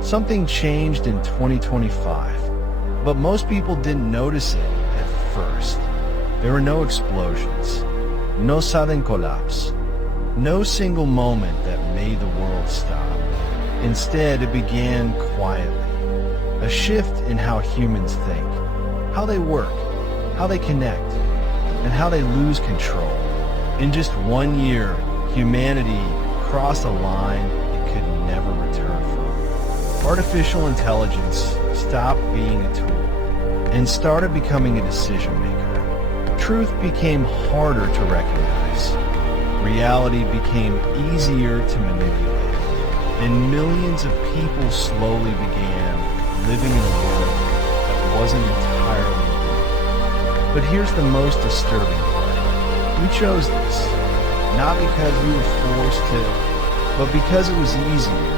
Something changed in 2025, but most people didn't notice it at first. There were no explosions, no sudden collapse, no single moment that made the world stop. Instead, it began quietly. A shift in how humans think, how they work, how they connect, and how they lose control. In just 1 year, humanity crossed a line it could never return from. Artificial intelligence stopped being a tool and started becoming a decision maker. Truth became harder to recognize. Reality became easier to manipulate. And millions of people slowly began living in a world that wasn't entirely real. But here's the most disturbing part. We chose this, not because we were forced to, but because it was easier,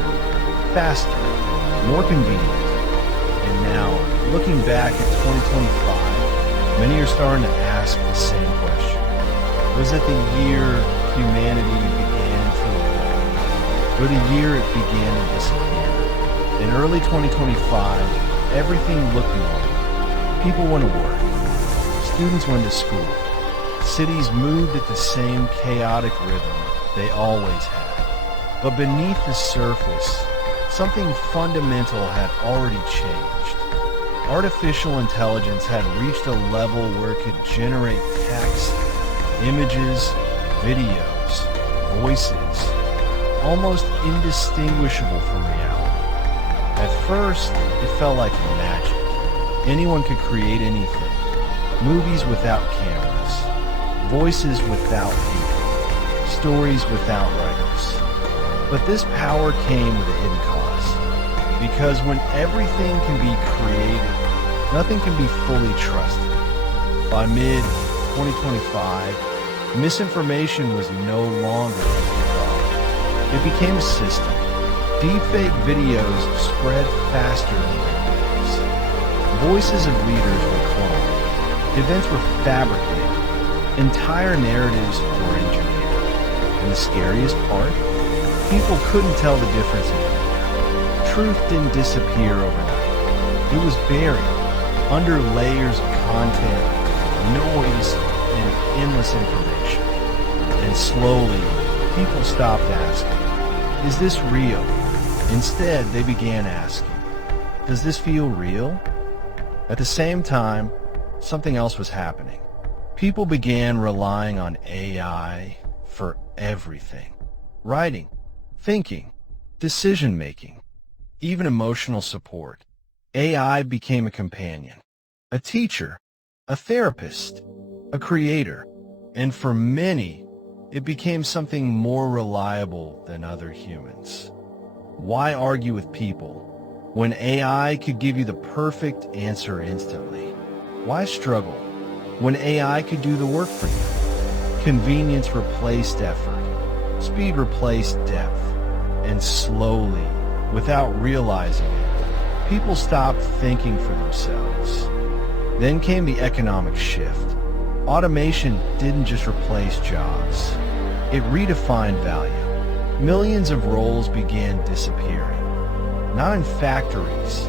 faster, more convenient. And now, looking back at 2025, many are starting to ask the same question. Was it the year humanity began to evolve, or the year it began to disappear? In early 2025, everything looked normal. People went to work. Students went to school. Cities moved at the same chaotic rhythm they always had. But beneath the surface, something fundamental had already changed. Artificial intelligence had reached a level where it could generate text, images, videos, voices, almost indistinguishable from reality. At first, it felt like magic. Anyone could create anything. Movies without cameras, voices without people, stories without writers. But this power came with a hidden cost. Because when everything can be created, nothing can be fully trusted. By mid-2025, misinformation was no longer just a thought. It became a system. Deepfake videos spread faster than real news. Voices of leaders were cloned. Events were fabricated. Entire narratives were engineered. And the scariest part? People couldn't tell the difference anymore. Truth didn't disappear overnight. It was buried under layers of content, noise, and endless information. And slowly, people stopped asking, is this real? Instead, they began asking, does this feel real? At the same time, something else was happening. People began relying on AI for everything. Writing, thinking, decision-making, even emotional support. AI became a companion, a teacher, a therapist, a creator, and for many, it became something more reliable than other humans. Why argue with people when AI could give you the perfect answer instantly? Why struggle when AI could do the work for you? Convenience replaced effort, speed replaced depth, and slowly, without realizing it, people stopped thinking for themselves. Then came the economic shift. Automation didn't just replace jobs. It redefined value. Millions of roles began disappearing. Not in factories,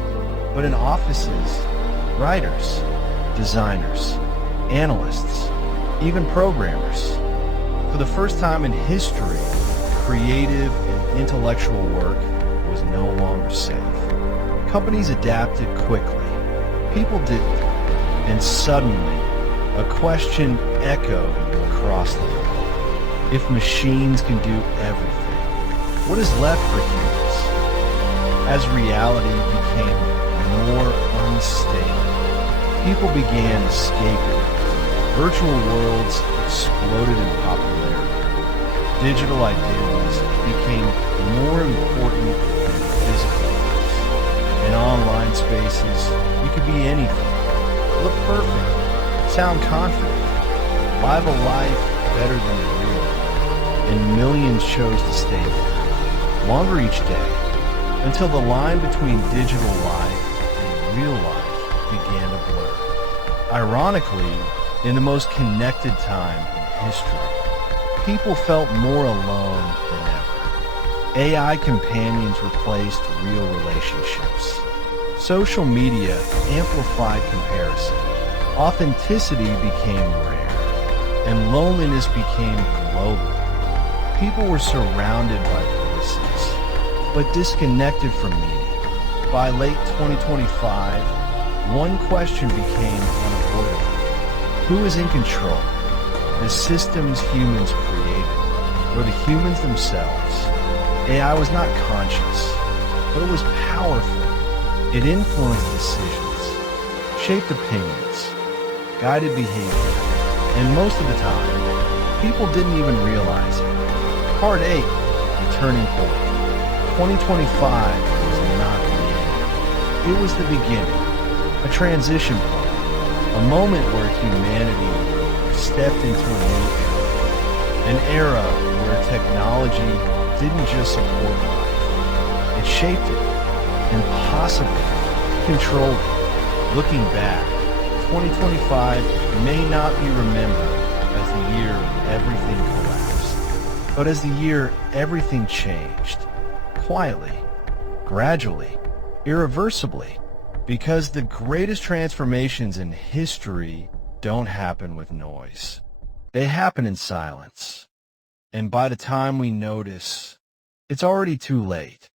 but in offices, writers, designers, analysts, even programmers. For the first time in history, creative and intellectual work was no longer safe. Companies adapted quickly. People didn't. And suddenly, a question echoed across the world. If machines can do everything, what is left for humans? As reality became more unstable, people began escaping. Virtual worlds exploded in popularity. Digital identities became more important than physical ones. In online spaces, you could be anything. Look perfect, sound confident, live a life better than the real, and millions chose to stay there, longer each day, until the line between digital life and real life began to blur. Ironically, in the most connected time in history, people felt more alone than ever. AI companions replaced real relationships. Social media amplified comparison. Authenticity became rare, and loneliness became global. People were surrounded by voices, but disconnected from meaning. By late 2025, one question became unavoidable. Who is in control? The systems humans created, or the humans themselves? AI was not conscious, but it was powerful. It influenced decisions, shaped opinions, guided behavior, and most of the time, people didn't even realize it. Part 8, the turning point. 2025 was not the end. It was the beginning, a transition point, a moment where humanity stepped into a new era. An era where technology didn't just support life, it shaped it, and possibly controlled it. Looking back, 2025 may not be remembered as the year everything collapsed, but as the year everything changed. Quietly, gradually, irreversibly. Because the greatest transformations in history don't happen with noise. They happen in silence. And by the time we notice, it's already too late.